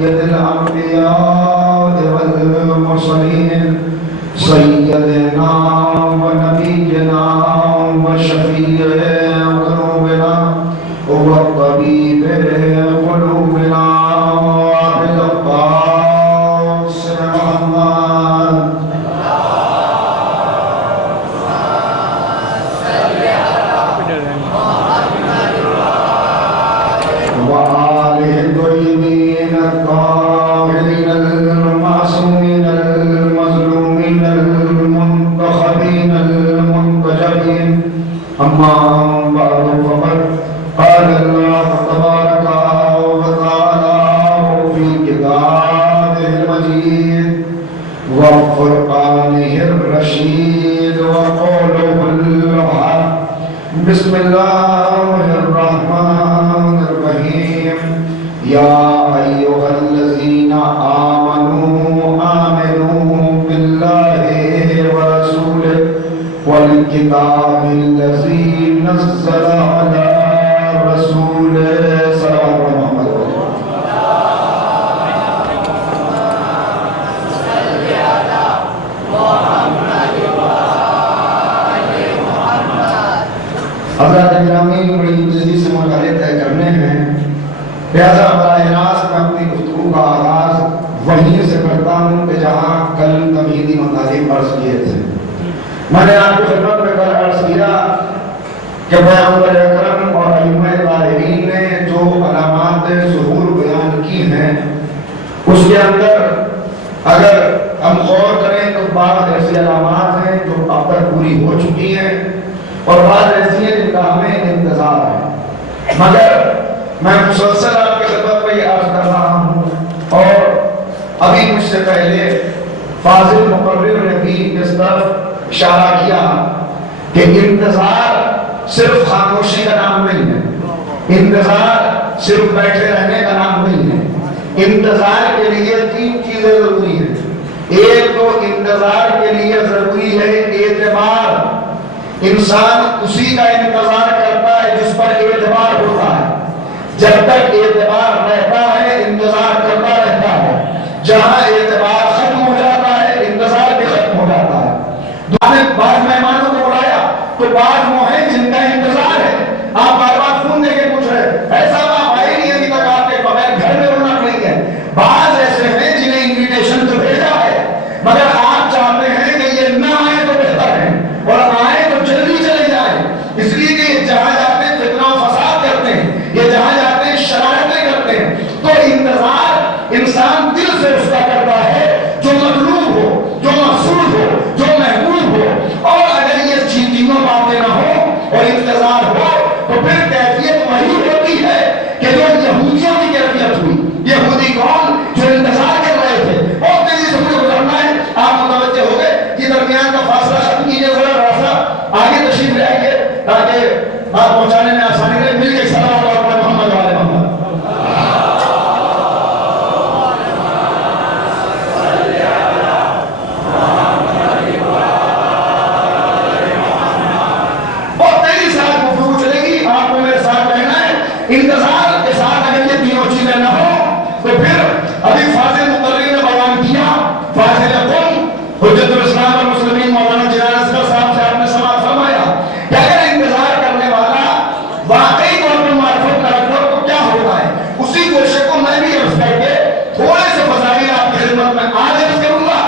سيد الأنبياء والمرسلين سيدنا ونبينا وشفيع قلوبنا وطبيب قلوبنا بالعباس محمد وآله الطيبين الطاهرين المعصومين المظلومين المنتخبين المنتجبين. أما بعد فقد قال الله تبارك وتعالى في كتابه المجيد وفرقانه الرشيد وقوله الحق. بسم الله الرحمن الرحيم. يا أيها الذين آمنوا بالله ورسوله والكتاب الذي نزل على رسوله صلى الله عليه وسلم. حضرات گرامی بڑی جلدی سے مرحلے طے کرنے ہیں، لہذا براہ راست میں اپنی گفتگو کا آغاز وہیں سے کرتا ہوں کہ جہاں کل تمہیدی مطالب عرض کیے تھے. میں نے آپ کی خدمت میں کل عرض کیا کہ پیغمبر اکرم اور ائمہ طاہرین نے جو علامات ظہور بیان کی ہیں اس کے اندر اگر ہم غور کریں تو بعض ایسی علامات ہیں جو اب تک پوری ہو چکی ہیں اور بعض ایسی ہیں جن کا ہمیں انتظار ہے. مگر میں مسلسل آپ کی خدمت میں یہ عرض کر رہا ہوں اور ابھی مجھ سے پہلے فاضل مقرر نے بھی اس طرف اشارہ کیا کہ انتظار صرف خاموشی کا نام نہیں ہے، انتظار صرف بیٹھے رہنے کا نام نہیں ہے. انتظار کے لیے تین چیزیں ضروری ہیں. ایک تو انتظار کے لیے ضروری ہے اعتبار. انسان اسی کا انتظار کرتا ہے جس پر اعتبار ہوتا ہے. جب تک اعتبار رہتا ہے انتظار کرتا رہتا ہے. جہاں اعتبار ختم ہو جاتا ہے انتظار بھی ختم ہو جاتا ہے. بعض مہمانوں کو بلایا تو بعض وہ ہیں جن کا انتظار ہے. آپ بار بار فون دے کے پوچھ رہے ایسا آپ آئے نہیں ابھی تک آپ کے بغیر گھر میں رونق نہیں ہے. بعض ایسے ہیں جنہیں انویٹیشن تو بھیجا ہے مگر آپ چاہتے ہیں کہ یہ نہ آئے تو بہتر ہے اور آئے تو جلدی چلے جائیں. اس لیے کہ جہاں جاتے ہیں فتنہ و فساد کرتے ہیں، یہ جہاں جاتے ہیں شرارتیں کرتے ہیں. تو انتظار انسان دل سے اس کا کرتا ہے جو مطلوب ہو، جو مقصود ہو، جو محبوب ہو. اور اگر یہ تینوں باتیں نہ ہو اور انتظار ہو تو پھر کیفیت وہی ہوتی ہے کہ جو یہودیوں کی کیفیت ہوئی. یہودی کون؟ جو انتظار کر رہے تھے. بہت تیزی سے مجھے گزرنا ہے، آپ متوجہ ہو گئے. یہ درمیان کا فاصلہ ختم کیجیے ذرا راستہ آگے تشریف لے آئیے تاکہ بات پہنچانے میں آسانی رہے. مل کے سلام اور محمد والے محمد. انتظار کے ساتھ اگر یہ تینوں چیزیں نہ ہو تو پھر ابھی فاضل مقرر نے بیان کیا فاضل قوم حجت الاسلام والمسلمین مولانا جنان اصغر صاحب سے آپ نے سماعت فرمایا کہ اگر انتظار کرنے والا واقعی طور پر معرفت نہ رکھتا تو کیا ہوتا ہے. اسی گوشے کو میں بھی عرض کر کے تھوڑے سے فضائل آپ کی خدمت میں آج عرض کروں گا.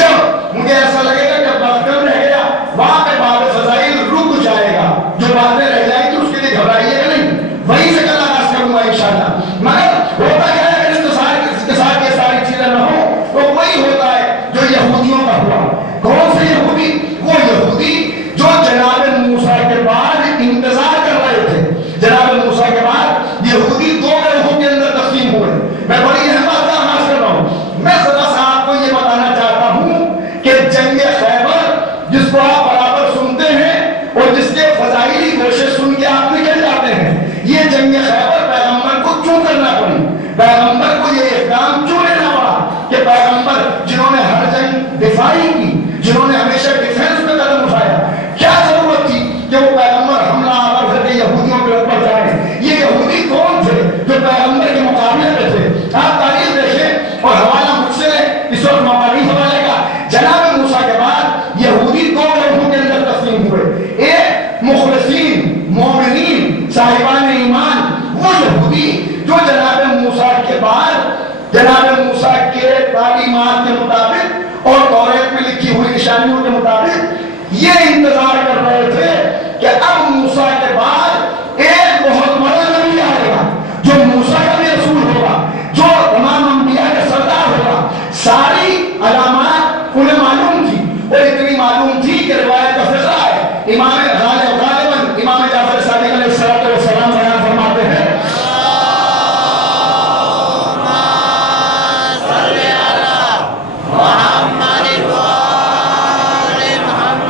جب مجھے ایسا لگے گا کہ بات کم رہ گیا وہاں پہ باب فضائل رک جائے گا. جو باتیں رہ جائیں گی اس کے لیے گھبرائیے گا نہیں، وہیں سے کل آغاز کروں گا انشاءاللہ. مگر ہوتا کیا ہے اگر انتظار کے ساتھ یہ ساری چیزیں نہ ہو تو وہی ہوتا ہے جو یہودیوں کا ہوا. کون سے یہودی؟ وہ یہودی جو جناب موسیٰ کے بعد انتظار کر رہے تھے. جناب موسیٰ کے بعد یہودی دو گروہوں کے اندر تقسیم ہوئے. میں بڑی اہم بات کا آغاز کر رہا ہوں. میں ذرا سا آپ کو یہ بتانا چاہتا ہوں کہ جنگ خیبر جس کو آپ برابر سنتے ہیں اور جس کے فضائلی گوشے سن کے آپ نکل جاتے ہیں، یہ جنگ خیبر پیغمبر کو کیوں کرنا پڑی؟ پیغمبر کو یہ اقدام کیوں لینا پڑا کہ پیغمبر جنہوں نے ہر جنگ دفاعی کی، جنہوں نے ہمیشہ ڈیفنس میں قدم اٹھایا، کیا ضرورت تھی کہ وہ پیغمبر حملہ آور کر کے یہودیوں کے اوپر جائیں؟ یہ یہودی کون تھے جو پیغمبر کے مقابلے میں تھے؟ آپ تاریخ دیکھیں جناب موسیٰ کے تعلیمات کے مطابق اور توریت میں لکھی ہوئی نشانیوں کے مطابق یہ انتظار کر رہے تھے کہ اب موسیٰ کے بعد ایک بہت بڑا نبی آئے گا جو موسیٰ کا بھی رسول ہوگا، جو تمام انبیاء کا سردار ہوگا۔ ساری علامات انہیں معلوم تھی، اور اتنی معلوم تھی کہ روایت کا فقہ ہے، امام غالباً امام جعفر صادق علیہ السلام بیان فرماتے ہیں،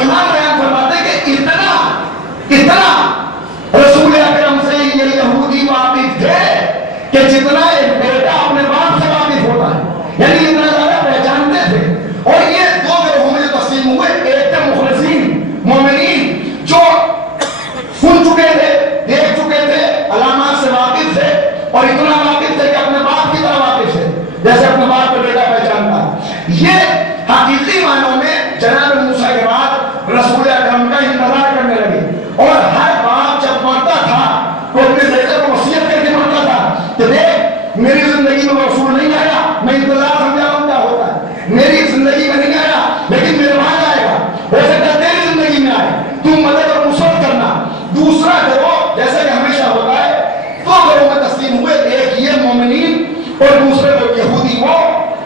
امام بیان فرماتے ہیں کہ اتنا رسول اکرم سے یہ یہودی واقف تھے کہ جتنا ایک بیٹا اپنے باپ سے واقف ہوتا ہے، یعنی اتنا زیادہ پہچانتے تھے۔ اور یہ دو گروہوں میں تقسیم ہوئے، ایک تھے مخلصین مومنین جو سن چکے تھے، دیکھ چکے تھے، علامات سے واقف تھے، اور اتنا واقف تھے کہ اپنے باپ کی طرح واقف تھے، جیسے اپنے باپ کو بیٹا پہچانتا ہے۔ یہ حقیقی معنوں میں جناب موسیٰ کے بعد رسول اکرم کا انتظار کرنے لگے، اور ہر باپ جب مرتا تھا تو اپنے بیٹے کو وصیت کر کے مرتا تھا کہ دیکھ میری زندگی میں رسول نہیں آیا، میں انتظار سمجھا ہوں کیا ہوتا ہے، میری زندگی میں نہیں آیا لیکن میرے بعد آئے گا، ہو سکتا ہے تیری زندگی میں آئے، تم مدد اور نصرت کرنا۔ دوسرا گروہ جیسا کہ ہمیشہ ہوتا ہے دو گروہ میں تقسیم ہوئے، ایک یہ مومنین اور دوسرے وہ یہودی، وہ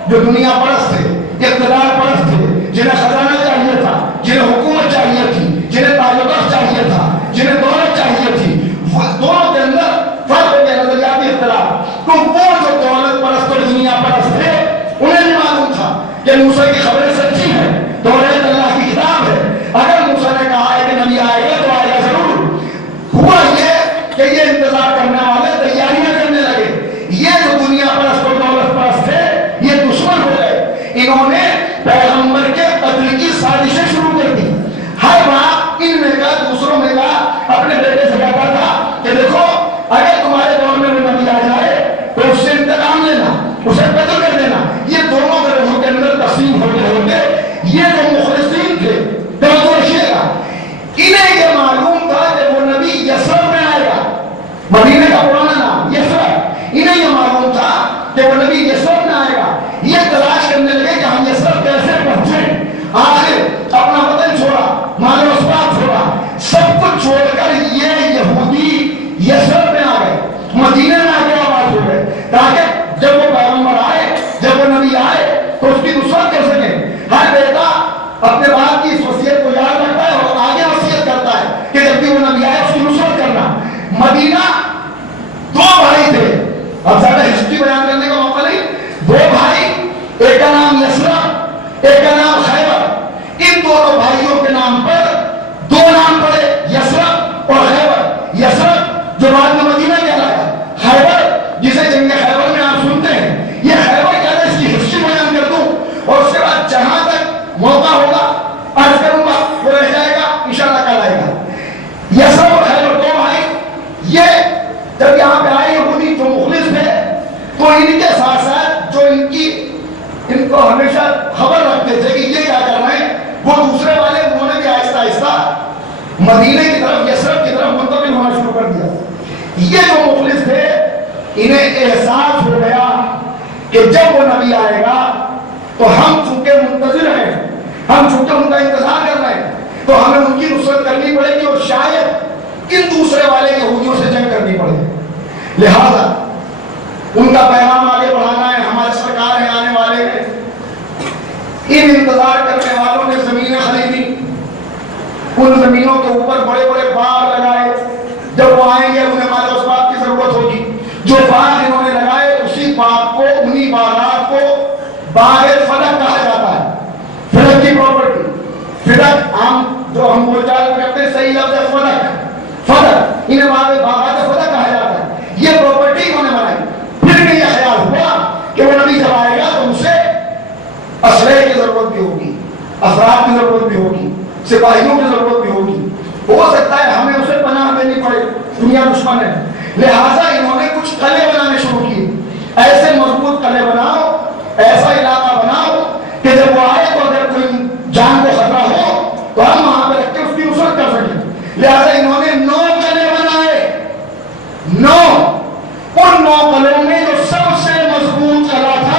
جو دنیا پرست تھے، اقتدار پرست تھے، جنہیں خزانہ چاہیے تھا، جنہیں حکومت چاہیے تھی، جنہیں تعلقات چاہیے تھا، جنہیں دولت چاہیے تھی۔ دونوں کے اندر فرق ہو گیا، نظریاتی اختلاف۔ تو وہ جو دولت پرست اور دنیا پرست تھے انہیں بھی معلوم تھا کہ موسیٰ کی خبریں سچی ہیں، توریت اللہ کی کتاب ہے، اگر موسیٰ نے کہا ہے کہ نبی آئے گا تو آئے گا ضرور۔ ہوا یہ کہ یہ انتظار کرنے والے تیاریاں کرنے لگے، یہ جو دنیا پرست اور دولت پرست تھے یہ دشمن ہو گئے، انہوں نے پیغمبر کے قتل کی سازشیں شروع کر دی۔ ہر باپ ان میں کا دوسروں میں کا اپنے بیٹے سے کہتا تھا کہ دیکھو اگر تمہارے دور میں وہ نبی آ جائے تو اس سے انتقام لینا، اسے قتل کر دینا۔ یہ دونوں گروہوں کے اندر تقسیم ہوتے ہوتے یہ جو مخلصین تھے انہیں یہ معلوم تھا کہ وہ نبی یثرب میں آئے گا، مدینے کا پرانا نام یثرب، انہیں یہ معلوم تھا کہ وہ نبی یثرب میں آئے گا۔ یہ تلاش کرنے لگے کہ ہم یثرب کیسے پہنچیں، آخر اپنا وطن چھوڑا، مال و اسباب چھوڑا، سب کچھ چھوڑ کر یہ یہودی یثرب میں آ گئے، مدینے میں آ کے آباد ہو گئے، تاکہ جب وہ پیغمبر آئے، جب وہ نبی آئے تو اس کی نصرت کر سکیں۔ ہر بیٹا اپنے باپ کی اس وصیت کو یاد رکھتا ہے اور آگے وصیت کرتا ہے کہ جب بھی وہ نبی آئے اس کی نصرت کرنا۔ مدینہ دو بھائی تھے، اب زیادہ ہسٹری بیان کرنے کا موقع نہیں، دو بھائی، ایک کا نام یثرب، ایک کا نام خیبر۔ ان دونوں بھائیوں کے نام پر دو نام پڑے، یثرب اور خیبر۔ یثرب جو بعد میں مدینہ کہلایا، خیبر جسے جنگ خیبر میں آپ سنتے ہیں، یہ خیبر کیا ہے، اس کی ہسٹری بیان کر دوں اور اس کے بعد جہاں تک موقع ہوگا عرض کروں گا، وہ رہ جائے گا انشاءاللہ کل آئے گا۔ یثرب اور خیبر دو بھائی، یہ جب یہاں پہ آئے یہودی جو مخلص تھے تو ان کے ساتھ ساتھ جو ان کو ہمیشہ خبر رکھتے تھے کہ یہ کیا کر رہے ہیں، وہ دوسرے والے انہوں نے بھی آہستہ آہستہ مدینے کی طرف یثرب کی طرف منتقل ہونا شروع کر دیا۔ یہ جو مخلص تھے انہیں احساس ہو گیا کہ جب وہ نبی آئے گا تو ہم چونکہ منتظر ہیں، ہم چونکہ ان کا انتظار کر رہے ہیں تو ہمیں ان کی نصرت کرنی پڑے گی اور شاید ان دوسرے والے یہودیوں سے جنگ کرنی پڑے گی، لہذا ان کا پیغام آگے بڑھانا ہے، ہمارے سرکار ہیں آنے والے ہیں۔ ان انتظار کرنے والوں نے زمینیں خریدی، ان زمینوں کے اوپر بڑے بڑے باغ لگائے، جب وہ آئیں گے انہیں مال و اسباب کی ضرورت ہوگی، جو باغ انہوں نے لگائے اسی باغ کو، انہی باغات کو باغ فلک کہا جاتا ہے، فلک کی پراپرٹی۔ فلک عام جو ہم بول چال کرتے ہیں صحیح لفظ ہے فلک، فلک انہیں باغات فلک کہا جاتا ہے، یہ پراپرٹی انہوں نے بنائی۔ پھر بھی یہ خیال ہوا کہ وہ نبی جب آئے گا تو اسے اسلحے کی ضرورت بھی ہوگی، افراد کی ضرورت بھی ہوگی، سپاہیوں کی ضرورت بھی ہوگی، ہو سکتا ہے ہمیں اسے پناہ دینی پڑے، دنیا دشمن ہے، لہٰذا انہوں نے کچھ قلعے بنانے شروع کیے۔ ایسے مضبوط قلعے بناؤ، ایسا علاقہ بناؤ کہ جب وہ آئے تو اگر کوئی جان کو خطرہ ہو تو ہم وہاں پہ رکھ کے اس کی نصرت کر سکیں۔ لہٰذا انہوں نے 9 قلعے بنائے، 9۔ ان 9 قلعوں میں جو سب سے مضبوط قلعہ تھا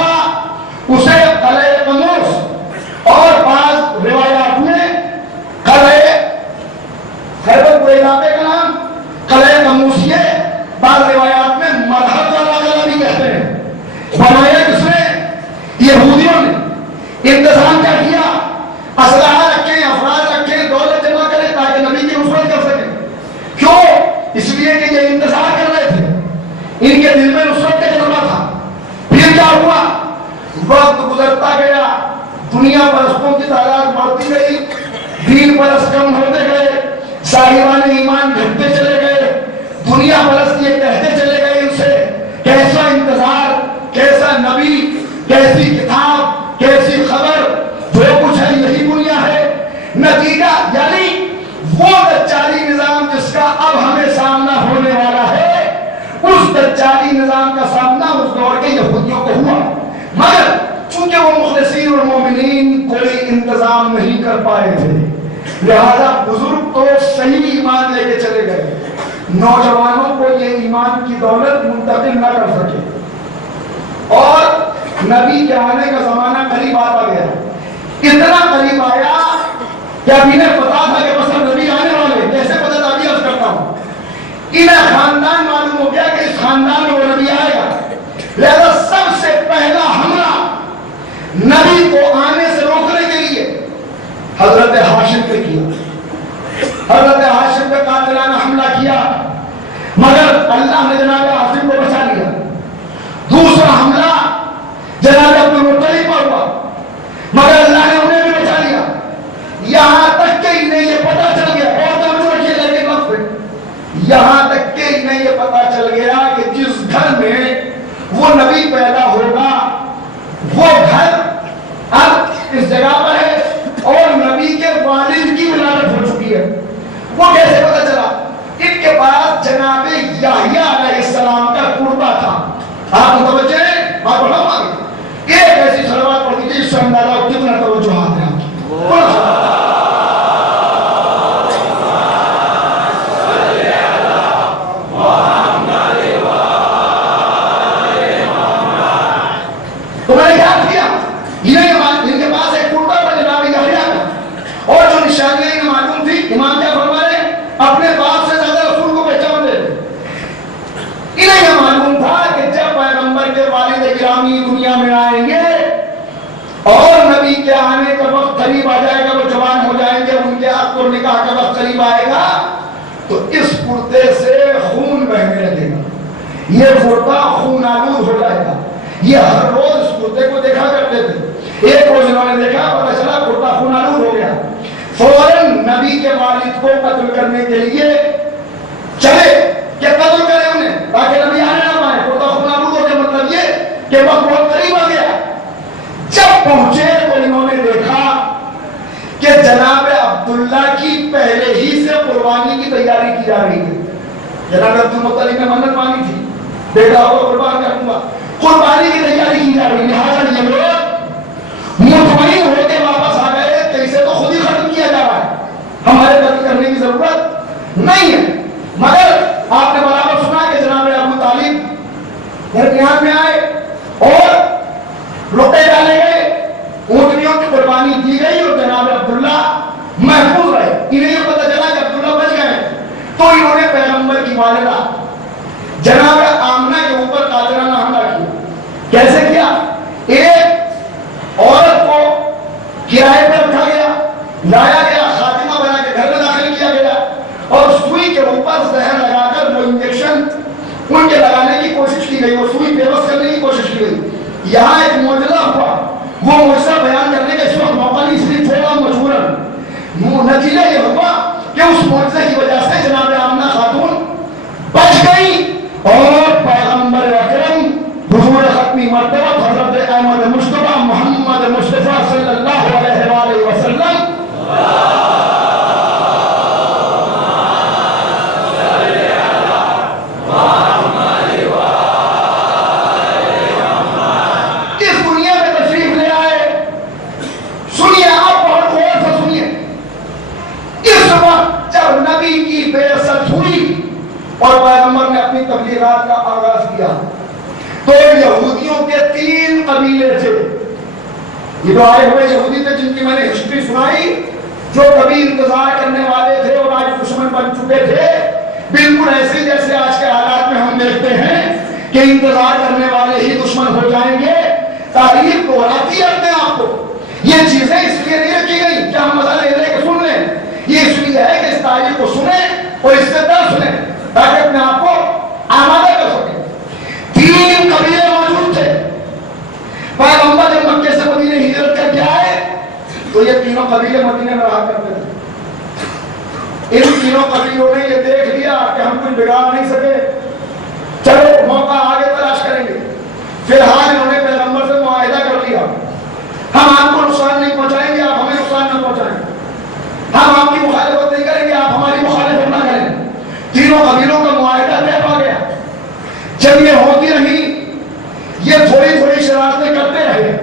دنیا پرستوں کی تعداد بڑھتی گئی، دین پرست کم ہوتے گئے، صاحبان ایمان گھٹتے چلے گئے، دنیا پرست یہ کہتے چلے گئے ان سے کیسا انتظار، کیسا نبی، کیسی کتاب، کیسی خبر، جو کچھ ہے یہی دنیا ہے۔ نتیجہ یعنی وہ دجالی نظام جس کا اب ہمیں سامنا ہونے والا ہے، اس دجالی نظام کا سامنا اس دور کے یہودیوں کو ہوا، مگر چونکہ وہ مخلصین اور مومنین کوئی انتظام نہیں کر پائے تھے، لہذا بزرگ تو صحیح ایمان لے کے چلے گئے، نوجوانوں کو یہ ایمان کی دولت منتقل نہ کر سکے، اور نبی کے آنے کا زمانہ قریب آتا گیا، اتنا قریب آیا کہ اب انہیں پتا تھا کہ بس نبی آنے والے، کیسے پتا تھا ابھی عرض کرتا ہوں، انہیں خاندان معلوم ہو گیا کہ اس خاندان میں وہ نبی آئے گا، لہذا سب سے پہلا حملہ نبی کو آنے سے روکنے کے لیے حضرت ہاشم پہ کیا، حضرت ہاشم پہ قاتلانہ حملہ کیا، مگر اللہ نے جناب ہاشم کو بچا لیا۔ دوسرا حملہ جناب عبد المطلب پر ہوا، مگر اللہ نے انہیں بھی بچا لیا، یہاں تک کہ انہیں یہ پتا چل گیا، اور توجہ رکھیے لگے وقت پہ، یہاں تک کہ انہیں یہ پتا چل گیا کہ جس گھر میں وہ نبی پیدا ہوگا وہ گھر اب اس جگہ پر ہے اور نبی کے والد کی ولادت ہو چکی ہے۔ وہ کیسے پتا چلا؟ ان کے پاس جناب یحییٰ علیہ السلام کا قربہ تھا۔ آپ متوجہ ہیں؟ بات بڑھاؤ آگے، ایک ایسی صلوات پڑھ دیجیے اس سے اندازہ ہو کتنا توجہات ہیں آپ کی۔ تو میں نے کیا کیا، ان کے پاس ایک قربہ تھا جناب یحییٰ کا، اور جو نشانیاں انہیں معلوم تھی، امام کیا فرما رہے ہیں، اپنے باپ سے زیادہ رسول کو پہچان دے۔ انہیں یہ معلوم تھا کہ جب پیغمبر کے والد گرامی دنیا میں آئیں گے اور نبی کے آنے کا وقت قریب آ جائے گا، وہ جوان ہو جائیں گے، ان کے عقد اور نکاح کا وقت قریب آئے گا، تو اس قرطے سے خون بہنے لگے گا، یہ قرطہ خون آلود ہو جائے گا۔ یہ ہر روز اس قرطے کو دیکھا کرتے تھے، ایک روز انہوں نے دیکھا، پتہ چلا قرطہ خون آلود ہو گیا، فوراً نبی کے والد کو قتل کرنے کے لیے چلے کہ قتل کریں انہیں تاکہ نبی آنے نہ پائے، قرطہ خون آلود ہو گیا، مطلب یہ کہ وقت بہت قریب آ گیا۔ جب پہنچے تو انہوں نے دیکھا کہ جناب عبداللہ کی پہلے ہی سے قربانی کی تیاری کی جا رہی ہے۔ جناب عبد المطلب نے منت مانگی تھی، بیٹا کو قربان کروں گا، قربانی کی تیاری کی جا رہی ہے، لہٰذا یہ لوگ مطمئن ہو کے واپس آ گئے کہ اسے تو خود ہی ختم کیا جا رہا ہے، ہمارے قتل کرنے کی ضرورت نہیں ہے۔ مگر آپ نے برابر سنا کہ جناب ابو طالب درمیان میں آئے اور روکے ڈالے گئے، اونٹنیوں کی قربانی دی گئی اور جناب عبداللہ محفوظ رہے۔ انہیں یہ پتہ چلا کہ عبداللہ بچ گئے تو انہوں نے پیغمبر کی والدہ جناب آمنہ کے اوپر قاتلانہ حملہ کیا۔ کیسے کیا؟ ایک عورت کو کرائے پر رکھا گیا، لایا گیا، خاتمہ بنا کے گھر میں داخل کیا گیا اور سوئی کے اوپر زہر لگا کر وہ انجیکشن ان کے لگانے کی کوشش کی گئی، وہ سوئی بے بس کرنے کی کوشش کی گئی۔ یہاں ایک معجزہ ہوا، وہ معجزہ بیان کرنے کا اس وقت موقع نہیں، اس لیے تھوڑا مجبوراً نتیجہ یہ ہوا کہ اس معجزے کی وجہ سے جناب آمنہ خاتون بچ گئی اور پیغمبر اکرم حضور ختمی مرتبہ حضرت احمد مصطفیٰ محمد مصطفیٰ صلی اللہ علیہ وآلہ وسلم اس دنیا میں تشریف لے آئے۔ سنیے آپ بہت غور سے سنیے، اس وقت جب نبی کی بعثت ہوئی اور پیغمبر نے اپنی تبلیغات کا آغاز کیا تو یہودیوں کے 3 قبیلے تھے۔ یہ جو آئے ہوئے یہودی تھے جن کی میں نے ہسٹری سنائی، جو کبھی انتظار کرنے والے تھے اور آج دشمن بن چکے تھے، بالکل ایسے جیسے آج کے حالات میں ہم دیکھتے ہیں کہ انتظار کرنے والے ہی دشمن ہو جائیں گے۔ تاریخ دہراتی ہے اپنے آپ کو، یہ چیزیں اس لیے نہیں رکھی گئی کہ ہم مزہ لے لے کے سن لیں، یہ اس لیے ہے کہ اس تاریخ کو سنیں اور اس سے درس لیں تاکہ اپنے آپ کو آمادہ کر سکیں۔ 3 قبیلے موجود تھے۔ پیغمبر جب مکے سے مدینے ہجرت کر کے آئے قبیلے مدینے میں رہا کرتے تھے۔ ان تینوں قبیلوں نے یہ دیکھ لیا کہ ہم کچھ بگاڑ نہیں سکے، چلو موقع آگے تلاش کریں گے۔ فی الحال انہوں نے پیغمبر سے معاہدہ کر لیا، ہم آپ کو نقصان نہیں پہنچائیں گے، آپ ہمیں نقصان نہ پہنچائیں، ہم آپ کی مخالفت نہیں کریں گے، آپ ہماری مخالفت نہ کریں۔ تینوں قبیلوں کا معاہدہ طے پا گیا۔ جب یہ ہوتی رہی، یہ تھوڑی تھوڑی شرارتیں کرتے رہے،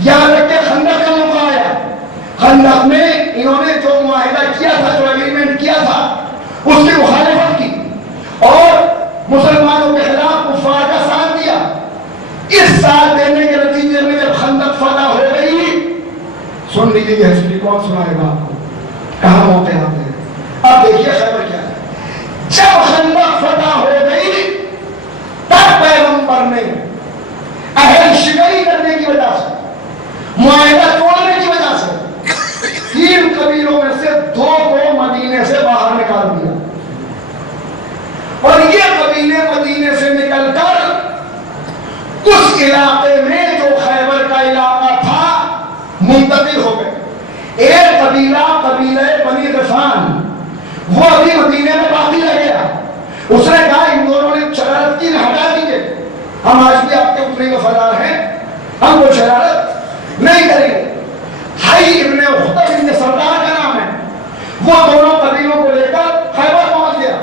یہاں تک کہ خندق کا موقع آیا۔ خندق میں انہوں نے جو معاہدہ کیا تھا، جو اگریمنٹ کیا تھا، اس کی مخالفت کی اور مسلمانوں کے خلاف کفار کا ساتھ دیا۔ اس ساتھ دینے کے نتیجے میں جب خندق فتح ہو گئی، سن لیجیے یہ ہسٹری کون سنائے گا آپ کو، کہاں موقع آتے ہیں۔ اب دیکھیے خیبر کیا ہے۔ جب خندق فتح ہو گئی، تب پیغمبر نے اہل شکری کرنے کی وجہ سے، معاہدہ توڑنے کی وجہ سے، تین قبیلوں میں سے دو کو مدینے سے باہر نکال دیا، اور یہ قبیلے مدینے سے نکل کر اس علاقے میں جو خیبر کا علاقہ تھا منتقل ہو گئے۔ ایک قبیلہ، قبیلہ بنی غفان، وہ ابھی مدینے میں باقی رہ گیا۔ اس نے کہا ان دونوں نے شرارت کی، ہٹا دیجیے، ہم آج بھی آپ کے اتنے وفادار ہیں، ہم وہ شرارت نہیں کریں گے۔ حی ابن اخطب ان کے سردار کا نام ہے، وہ دونوں قبیلوں کو لے کر خیبر پہنچ گیا،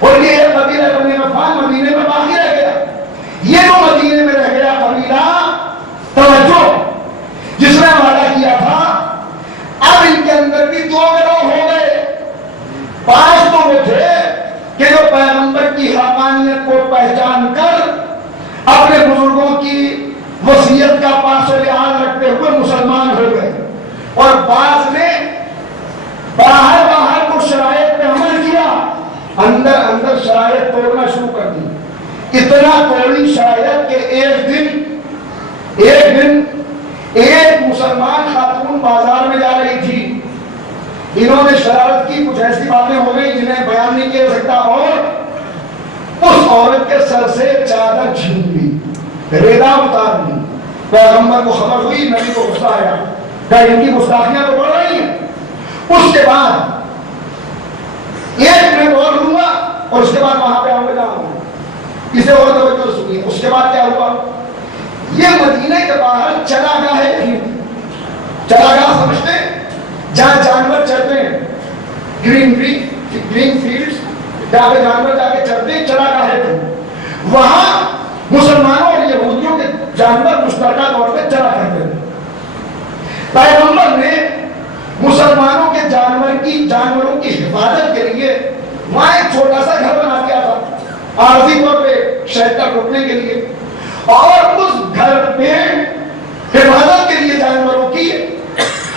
اور یہ ایک قبیلہ بنی غفان مدینے میں باقی رہ گیا۔ یہ جو مدینے میں رہ گیا قبیلہ، توجہ، جس نے وعدہ کیا تھا، اب ان کے اندر بھی دو گروہ ہو گئے۔ پانچ تو وہ تھے کہ جو پیغمبر کی حقانیت کو پہچان کر اپنے بزرگوں کی وصیت کا پاس و لحاظ رکھتے ہوئے مسلمان ہو گئے، اور بعض نے باہر باہر کو شرائط پہ عمل کیا، اندر اندر شرائط توڑنا شروع کر دی۔ اتنا توڑی شرائط کہ ایک دن ایک مسلمان خاتون بازار میں جا رہی تھی، انہوں نے شرارت کی، کچھ ایسی باتیں ہو گئی جنہیں بیان نہیں کیا سکتا، اور اس عورت کے سر سے چادر چھین لی، ریدا اتار لی۔ پیغمبر کو خبر ہوئی، نبی کو غصہ آیا، کہا ان کی گستاخیاں تو بڑھ رہی ہیں۔ اس کے بعد ایک منٹ اور ہوا، اور اس کے بعد وہاں پہ آؤں گا، اسے اور توجہ سنیے۔ اس کے بعد کیا ہوا؟ یہ مدینے کے باہر چراگاہ ہے، چراگاہ سمجھتے ہیں جہاں جانور چرتے ہیں، گرین فیلڈز جہاں پہ جانور جا کے چرتے ہیں، چراگاہ ہے۔ وہاں مسلمانوں اور یہودیوں کے جانور مشترکہ طور پہ چرا کرتے تھے۔ پیغمبر نے مسلمانوں کے جانوروں کی حفاظت کے لیے وہاں ایک چھوٹا سا گھر بنا دیا تھا، عارضی طور پہ شہر رکنے کے لیے، اور اس گھر پہ حفاظت کے لیے جانوروں کی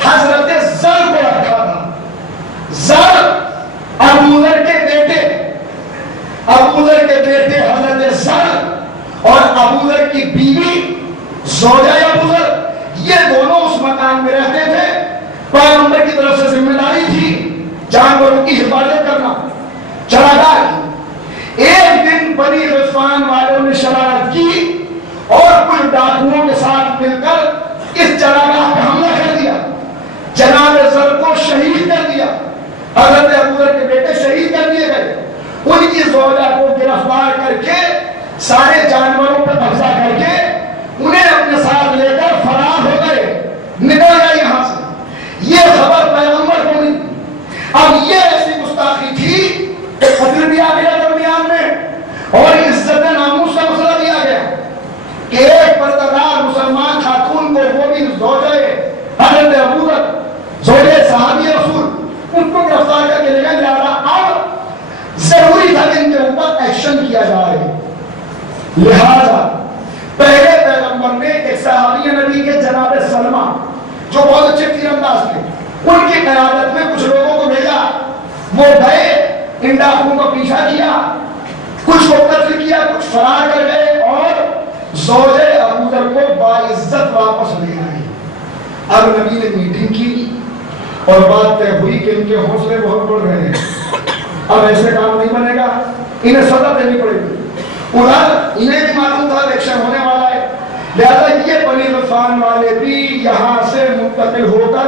حضرت زر کو رکھا تھا۔ زر ابو ذر کے بیٹے حضرت زر اور ابو ذر کی بیوی زوجہ ابو ذر، یہ دونوں اس مکان میں رہتے تھے۔ پیغمبر کی طرف سے ذمہ داری تھی جانوروں کی حفاظت کرنا، چراگاہ کی۔ ایک دن بنی غفان والوں نے شرارت کی اور کچھ ڈاکوؤں کے ساتھ مل کر اس چراگاہ پہ حملہ کر دیا، جناب زر کو شہید کر دیا، حضرت ابو ذر کے بیٹے شہید کر دیے گئے۔ ان کی زوجہ کو گرفتار کر کے سارے جانوروں پر قبضہ کر کے انہیں اپنے ساتھ لے کر فرار ہو گئے، نکل گئے یہاں سے۔ یہ خبر پیغمبر کو نہیں۔ اب یہ ایسی گستاخی تھی کہ قتل بھی آ گیا درمیان میں، اور عزت ناموس کا مسئلہ بھی آ گیا کہ ایک پردہ مسلمان خاتون کو، وہ بھی زوجہ حضرت ابو ذر، زوجہ صحابی رسول، ان کو گرفتار کر کے لے گیا۔ لہذا اب ضروری تھا کہ ان کے اوپر ایکشن کیا جائے، لہذا پہلے پیغمبر نے ایک صحابی نبی کے جناب سلمہ، جو بہت اچھے تیر انداز تھے، ان کی قیادت میں کچھ لوگوں کو بھیجا۔ وہ گئے، ان ڈاکوؤں کا پیچھا کیا، کچھ کو قتل کیا، کچھ فرار کر گئے، اور زوجہ ابو ذر کو باعزت واپس لے آئے۔ اب نبی نے میٹنگ کی اور بات طے ہوئی کہ ان کے حوصلے بہت بڑھ رہے ہیں، اب ایسے کام نہیں بنے گا، انہیں سزا دینی پڑے گی۔ ادھر انہیں بھی معلوم تھا الیکشن ہونے والا ہے، لہذا یہ بنی غفان والے بھی یہاں سے منتقل ہو کر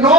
9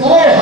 2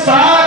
7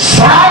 7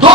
2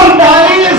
39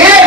1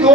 2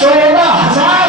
14,000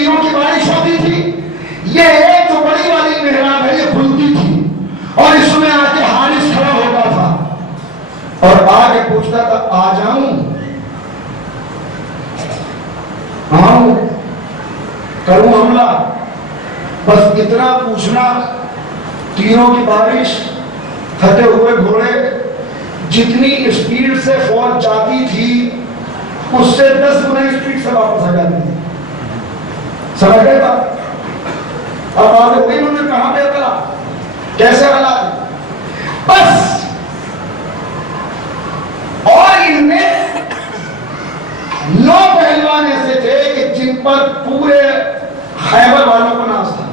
تیروں کی بارش ہوتی تھی. یہ ایک جو بڑی والی محراب ہے یہ کھلتی تھی اور اس میں آ کے حارث کھڑا ہوتا تھا اور آ کے پوچھتا تھا آ جاؤں آؤں کروں حملہ. بس اتنا پوچھنا. تیروں کی بارش, تھکے ہوئے گھوڑے, جتنی اسپیڈ سے فوج جاتی تھی اس سے 10 گنا اسپیڈ سے واپس آ جاتی تھی. سمجھ گئے تھا؟ اب آگے وہی منظر کہاں پہ اترا, کیسے حالات. بس اور ان میں 9 پہلوان ایسے تھے کہ جن پر پورے خیبر والوں کو ناز تھا.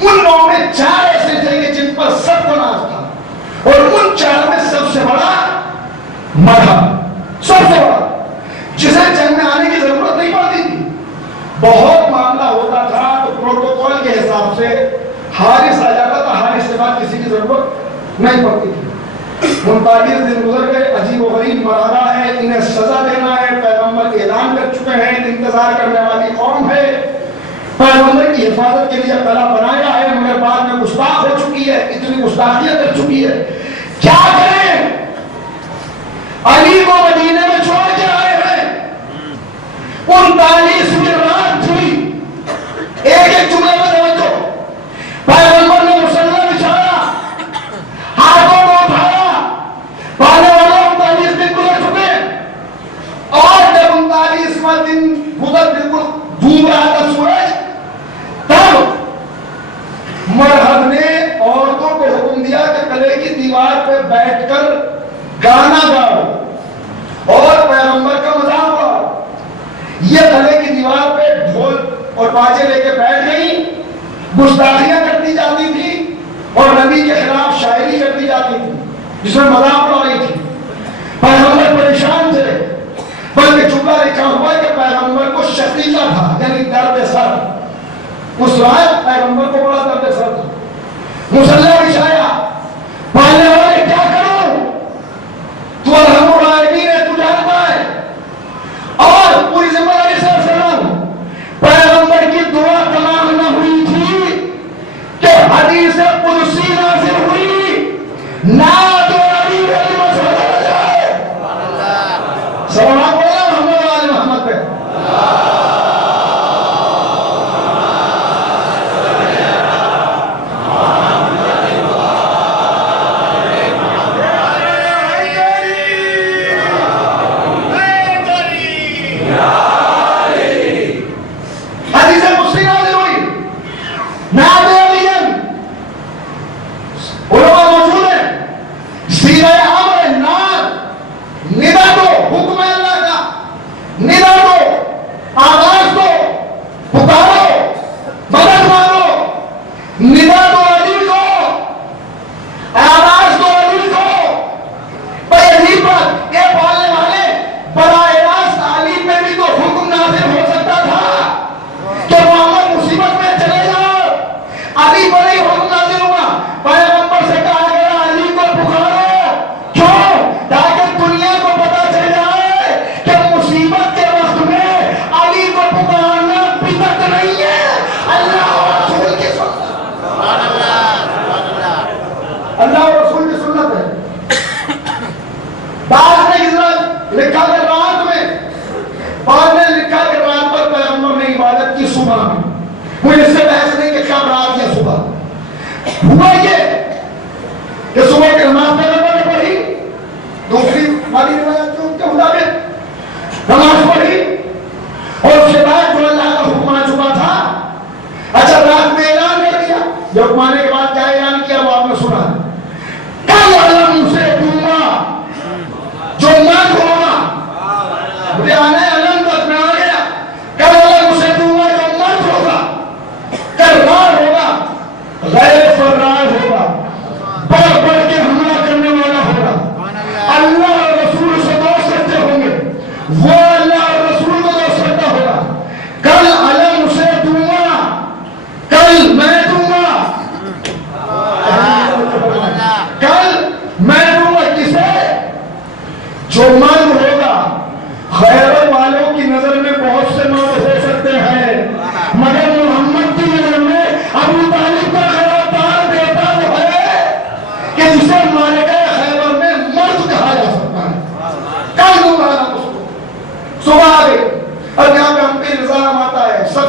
ان 9 میں 4 ایسے تھے کہ جن پر سب کو ناز تھا اور ان 4 میں سب سے بڑا مرحب, سب سے بڑا, جسے جنگ میں آنے کی ضرورت نہیں پڑتی تھی. بہت معاملہ ہوتا تھا تو پروٹوکول کے حساب سے حارث آ جاتا تھا, حارث کے بعد کسی کی ضرورت نہیں پڑتی تھی. 39 دن گزر گئے, عجیب و غریب مرحلہ ہے, انہیں سزا دینا ہے. پیغمبر اعلان کر چکے ہیں, انتظار کرنے والی قوم ہے. پیغمبر کی حفاظت کے لیے قلعہ بنایا ہے مگر بعد میں گستاخ ہو چکی ہے, اتنی گستاخیاں کر چکی ہے. کیا کریں؟ علی کو مدینے میں چھوڑ کے آئے ہیں. 39ویں رات تھی. ایک ایک جملے میں توجہ. پیغمبر نے مسلح بچھایا, ہاتھوں کو اٹھایا, پانے والوں 39 دن گزر چکے اور جب 39واں دن گزر بالکل ڈوب رہا تھا سورج, تب مرحب نے عورتوں کو حکم دیا کہ قلعے کی دیوار پہ بیٹھ کر گانا گاؤ اور پیغمبر کا مذاق اڑاؤ. یہ قلعے کی دیوار پہ ڈھول اور باجے لے کے بیٹھ گئی, گستاخیاں کرتی جاتی تھی اور نبی کے خلاف شاعری کرتی جاتی تھی جس میں مذاق اڑا رہی تھی. پیغمبر پریشان تھے, بلکہ چکا لکھا ہوا ہے کہ پیغمبر کو شقیقہ تھا یعنی درد سر. اس رات پیغمبر کو بڑا درد سر تھا. مسلح بچھایا, پالنے والے کیا کروں, تو ارحم الراحمین ہے, تو جانتا ہے. اور پوری ذمہ داری سے پیغمبر کی دعا تمام نہ ہوئی تھی کہ حدیث قدسی نازل ہوئی, ناد و علی علی مسعود ہو جائے. سلام بولا محمد علی محمد پہ. کوئی اس سے بحث نہیں کہ کب رات یا صبح. ہوا یہ کہ صبح کی نماز پیغمبر نے پڑھی, دوسری والی روایت جو ان کے مطابق نماز پڑھی اور اس کے بعد جو اللہ کا حکم آ چکا تھا, اچھا رات میں اعلان کر دیا. جو حکم آنے کے بعد کیا اعلان کیا وہ آپ نے سنا. کل علم سے دوں گا جو من ہوگا, مجھے آنے علم تک میں آ گیا. کل علم سے دوں گا جو من ہوگا, کرار ہوگا, غیر فرار ہوگا.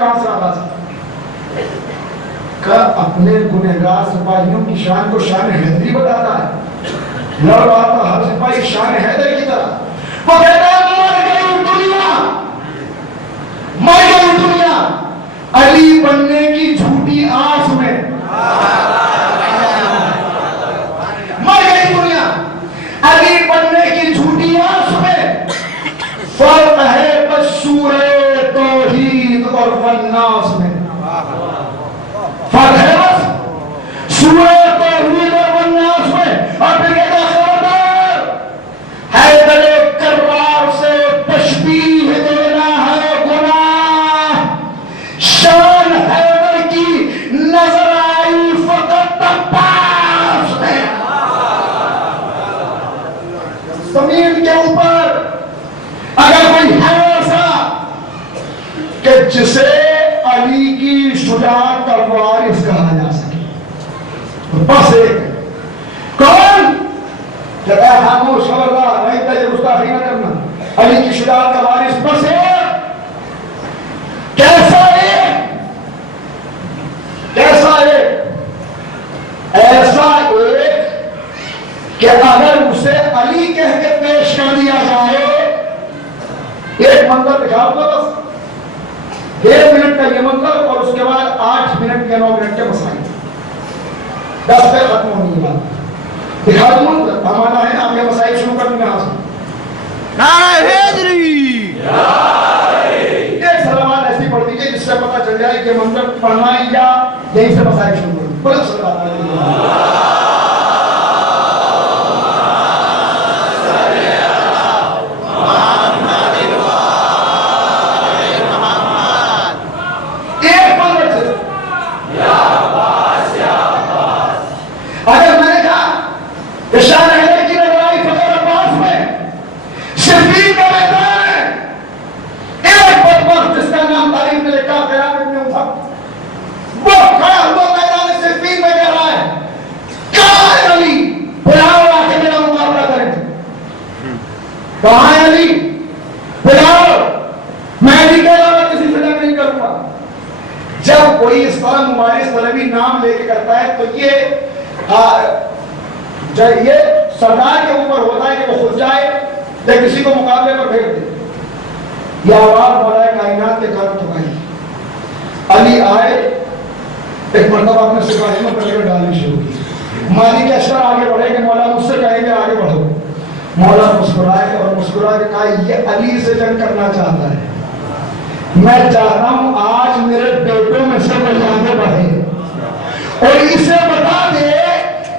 کہاں سے آغاز کا اپنے گنہگار سپاہیوں کی شان کو شان حیدری بتاتا ہے. لڑ آتا ہر سپاہی شان حیدر کی طرح. وہ کہتا ہے مر گئی دنیا علی بننے کی جھوٹی آس میں. مر گئی دنیا علی بننے کی جھوٹی آس میں. فرق ہے بس سورہ توحید اور والناس میں. فرق ہے بس سورہ توحید اور والناس میں. اور پھر کہتا خبردار حیدر کرار سے تشبیہ دینا ہے گناہ. شان حیدر کی نظر آئی فقط عباس میں. زمین کے اوپر اگر کوئی ہے ایسا کہ جسے علی کی شجاعت کا وارث کہا جا سکے تو بس ایک کون؟ جب اے خاموش خبردار نہیں تجھے گستاخی نہ کرنا. علی کی شجاعت کا وارث بس ایک. کیسا ایک؟ کیسا ایک؟ ایسا ایک کہ اگر اسے علی کہہ کے پیش کر دیا جائے. ایک منظر دکھا دو بس 1.5 منٹ کا یہ منظر اور اس کے بعد 8 منٹ کے 9 منٹ کے مسائل 10 پہ ختم ہونی ہے. دکھا دو منظر. ہمارا ہے آپ کے مسائل شروع کر دیں یہاں سے. نعرہ حیدری. ایک سلوات ایسی پڑھ دیجیے جس سے پتہ چل جائے کہ منظر پڑھنا ہے یا یہیں سے مسائل شروع کریں. بلند سلوات شان حیدر کی لڑائی فخر عباس میں صفین کا میدان ہے. ایک بدبخت جس کا نام تاریخ میں لکھا قیام ابن ادھم وہ کھڑا ہوا میدان صفین میں کہہ رہا ہے کہاں ہے علی؟ بلاؤ آ کے میرا مقابلہ کریں. کہاں ہے علی؟ بلاؤ. میں علی کے علاوہ کسی سے جنگ نہیں کروں گا. جب کوئی اس طرح مبارز طلبی نام لے کے کرتا ہے تو یہ سردار کے اوپر ہوتا ہے کہ وہ خود جائے یا کسی کو مقابلے پر بھیج دے. یہ آواز مولا کائنات کے قلب تو نہیں. علی آئے. ایک مرتبہ اپنے سپاہیوں میں پہلے ڈالنی شروع کی. مالک اشرا آگے بڑھے کہ مولا مجھ سے کہیں گے آگے بڑھو. مولا مسکرائے اور مسکرا کے کہا یہ علی سے جنگ کرنا چاہتا ہے. میں چاہتا ہوں آج میرے بیٹوں میں سے کوئی آگے بڑھے اور اسے بتا دے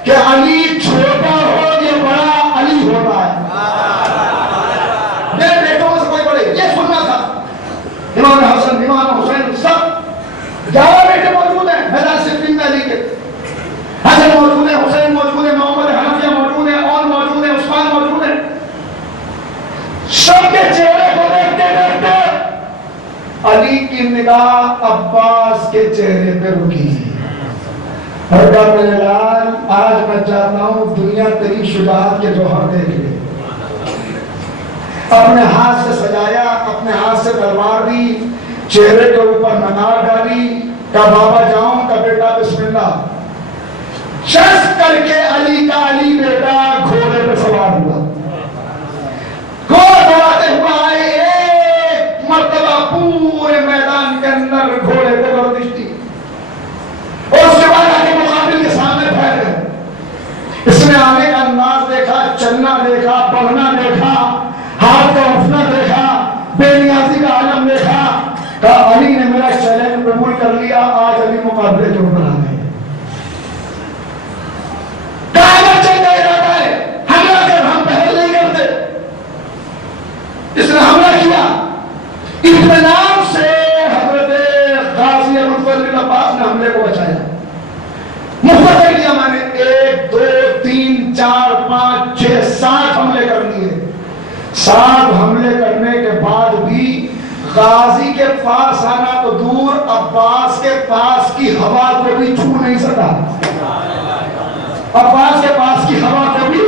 کہ علی چھوٹا ہو یا بڑا علی ہوتا ہے. میرے بیٹوں میں سے کوئی بڑے. یہ سننا تھا. امام حسن امام حسین سب 11 بیٹے موجود ہیں میدان صفین میں. علی کے حسن موجود ہے, حسین موجود ہے, محمد حنفیہ موجود ہے, اور موجود ہے, عثمان موجود ہے. سب کے چہرے کو دیکھتے دیکھتے علی کی نگاہ عباس کے چہرے پہ رکی. اور کہا میرے لال آج میں چاہتا ہوں دنیا تیری شجاعت کے جوہر دیکھ لے. اپنے ہاتھ سے سجایا, اپنے ہاتھ سے تلوار دی, چہرے کے اوپر نگار ڈالی. کہا بابا جاؤں. کا بیٹا بسم اللہ. چس کر کے علی کا علی بیٹا گھوڑے پہ سوار ہوا. گھوڑا دوڑاتے ہوا آئے. ایک مرتبہ پورے میدان کے اندر گھوڑے پہ گردش دی اور اس کے بعد آگے مقابل کے سامنے پھیل گئے. اس نے آنے کا انداز دیکھا, چلنا دیکھا, بڑھنا دیکھا, ہاتھ کا اٹھنا دیکھا, بے نیازی کا عالم دیکھا. کہا علی نے میرا چیلنج قبول کر لیا. آج علی مقابلے کے اوپر آ گئے. کہاں چل گئے ارادہ ہے حملہ کر. ہم پہل نہیں کرتے. اس نے حملہ کیا. اطمینان سے حضرت غازی ابوالفضل بن عباس نے حملے کو بچایا. مختصر کیا میں نے 1 2 3 4 5 6 7 حملے کر دیے. 7 حملے کرنے کے بعد بھی غازی کے پاس آنا تو دور, عباس کے پاس کی ہوا کو بھی چھو نہیں سکا. عباس کے پاس کی ہوا کو بھی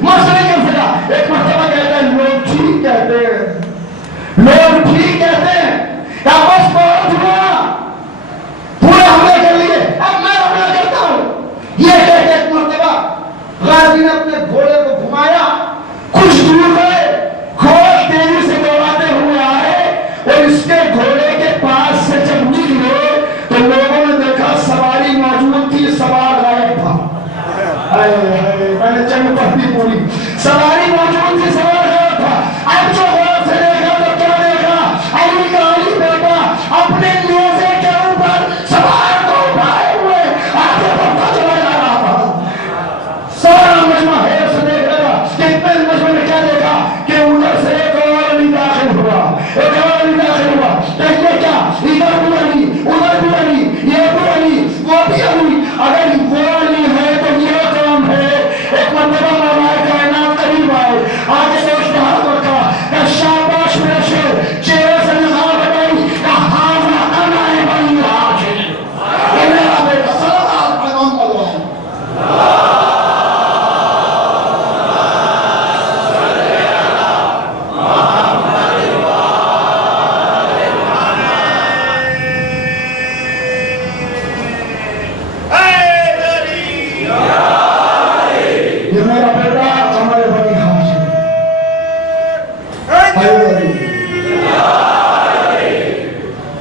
مس نہیں کر سکا. ایک مرتبہ کہتے ہیں لوگ ٹھیک کہتے ہیں, لوگ ٹھیک کہتے ہیں. بس بہت ہوا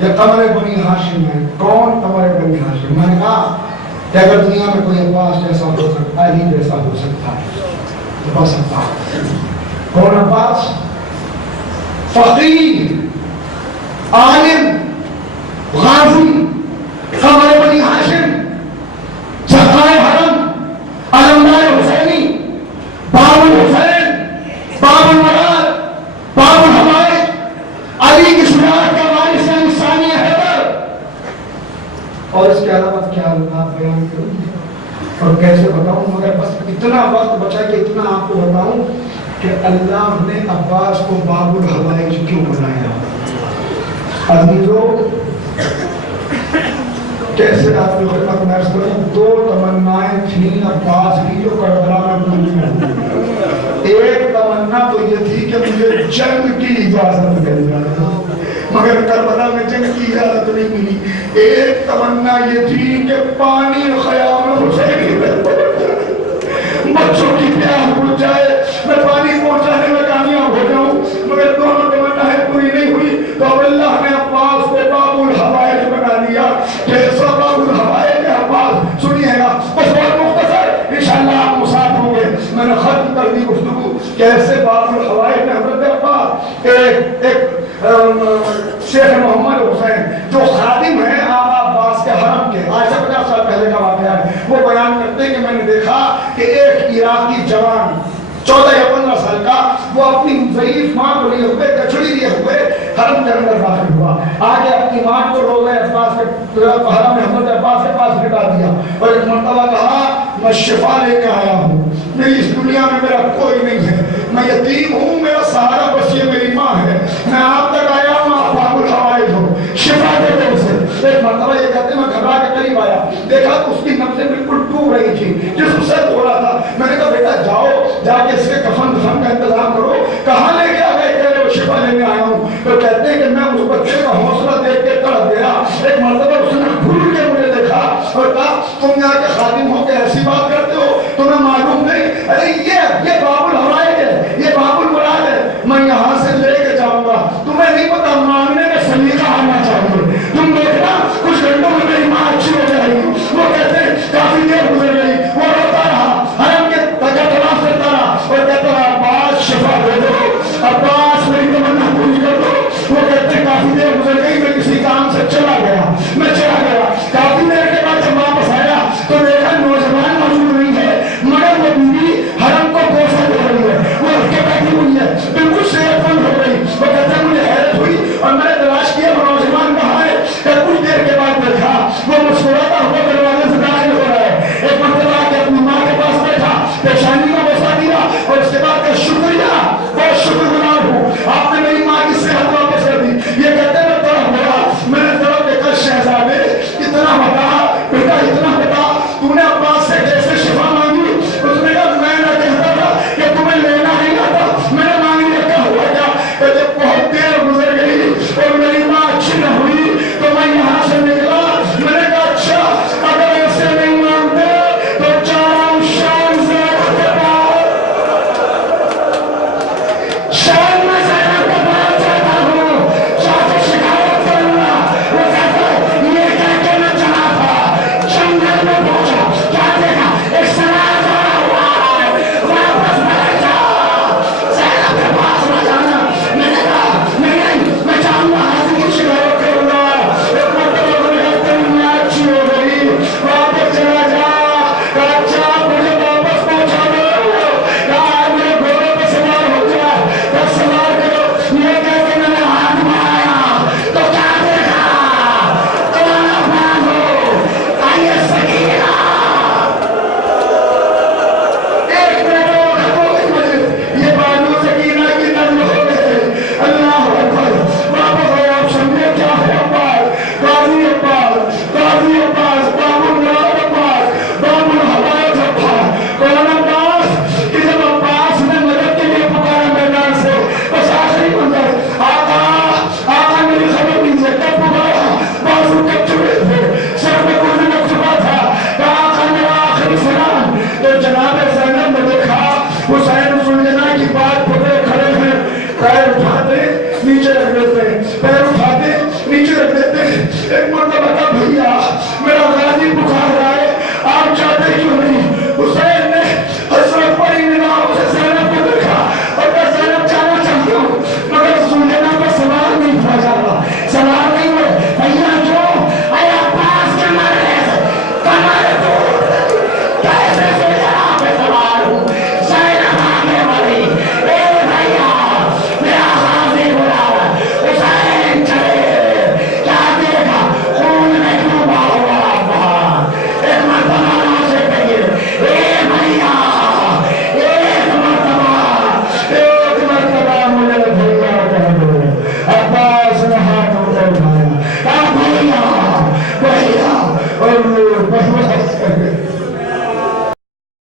کہ قمر بنی ہاشم ہے. کون قمر بنی ہاشم؟ میں نے کہا کہ اگر دنیا میں کوئی عباس جیسا ہو سکتا ہے، علی جیسا ہو سکتا ہے تو بس عباس. کون عباس؟ فقیر، عالم، غازی، قمر بنی ہاشم، سرکار حرم، علمدار حسینی، باب الحسین، باب المراد، باب الحوائج، علی کی شجاعت کا وارث ہے ثانی حیدر. اور اس کے علاوہ کیا بات بیان کروں اور کیسے بتاؤں، مگر بس اتنا وقت بچا کہ اتنا آپ کو بتاؤں کہ اللہ نے عباس کو باب الحوائج کیوں بنایا. عزیزو کیسے آپ کی خدمت میں عرض کروں، دو تمنائیں تھیں عباس کی جو کربلا میں پوری ہوئی. ایک تمنا تو یہ تھی کہ مجھے جنگ کی اجازت مل جائے، مگر کربلا میں جنگ کی اجازت نہیں ملی. ایک تمنا یہ تھی کہ پانی خیام حسین بچوں کی پیاس بجھ جائے، میں پانی پہنچانے میں کامیاب ہو جاؤں، مگر دونوں تمنائیں پوری نہیں ہوئی. تو اللہ نے عباس کو باب الحوائج بنا دیا. کیسا باب الحوائج ہے عباس؟ سنیے گا بس بہت مختصر، انشاءاللہ آپ مساعد ہوں گے. میں نے ختم کر دی گفتگو. کیسے باب الحوائج میں حضرت عباس ایک شیخ محمد حسین جو خادم ہیں آقا عباس کے حرم کے، آج سے 50 سال پہلے کا واقعہ ہے، وہ بیان کرتے ہیں کہ میں نے دیکھا کہ ایک عراقی جوان 14 یا 15 سال کا، وہ اپنی ضعیف ماں کو لیے ہوئے، کچھڑی لیے ہوئے حرم کے اندر داخل ہوا. آگے اپنی ماں کو روزہ عباس کے حرم میں حضرت عباس کے پاس بٹھا دیا اور ایک مرتبہ کہا میں شفا لے کے آیا ہوں، میری اس دنیا میں میرا کوئی نہیں ہے، میں یتیم ہوں، میرا سہارا بس یہ میری ماں ہے، میں آپ تک آیا ہوں، آپ باب الحوائج ہو، شفا دے دو اسے. ایک مرتبہ یہ کہتے ہیں میں گھبرا کے قریب آیا، دیکھا تو اس کی نبضیں بالکل ٹوٹ رہی تھی، جسم سے ہو رہا تھا. میں نے کہا بیٹا جاؤ جا کے اس کے کفن دفن کا انتظام کرو. کہاں لے کے آ گئے؟ کہہ رہے ہو شفا لینے آیا ہوں. تو کہتے ہیں کہ میں اس بچے کا حوصلہ دیکھ کے تڑپ گیا. ایک مرتبہ اس نے گھور کے مجھے دیکھا اور کہا تم یہاں کے خادم ہو کے ایسی بات کرتے ہو، تمہیں معلوم نہیں؟ ارے یہ باب الحوائج ہے، یہ باب المراد ہے، میں یہاں سے لے کے جاؤں گا. تمہیں نہیں پتا مانگنے میں سلیقہ آنا چاہیے. تم دیکھنا کچھ گھنٹوں میں میری ماں اچھی ہو جائے گی. وہ کہتے ہیں کافی دیر گزر گئی، وہ روتا رہا، حرم کے تلاش کرتا رہا اور کہتا رہا عباس شفا دے دو، عباس میری تمنا پوری کر دو. وہ کہتے ہیں کافی دیر گزر گئی، میں کسی کام سے چلا گیا. کافی دیر کے بعد جب واپس آیا تو دیکھا نوجوان موجود نہیں ہے، مگر وہ بیوی حرم کو گوشت دے رہی ہے، وہ اٹھ کے بیٹھی ہوئی ہے، بالکل صحت مند ہو گئی. وہ کہتے ہیں مجھے حیرت ہوئی اور میں نے تلاش کیا وہ نوجوان کہاں ہے. کچھ دیر کے بعد دیکھا وہ مسکراتا ہوا دروازے سے داخل ہو رہا ہے. ایک مرتبہ آ کے اپنی ماں کے پاس بیٹھا، پیشانی کو بوسہ دیا اور اس کے بعد کہ شکریہ، بہت شکر گزار ہوں، آپ نے میری ماں کی صحت واپس کر دی. یہ کہتے ہیں میں تڑپ گیا، میں نے تڑپ کے کل شہزادے ایک مرتبہ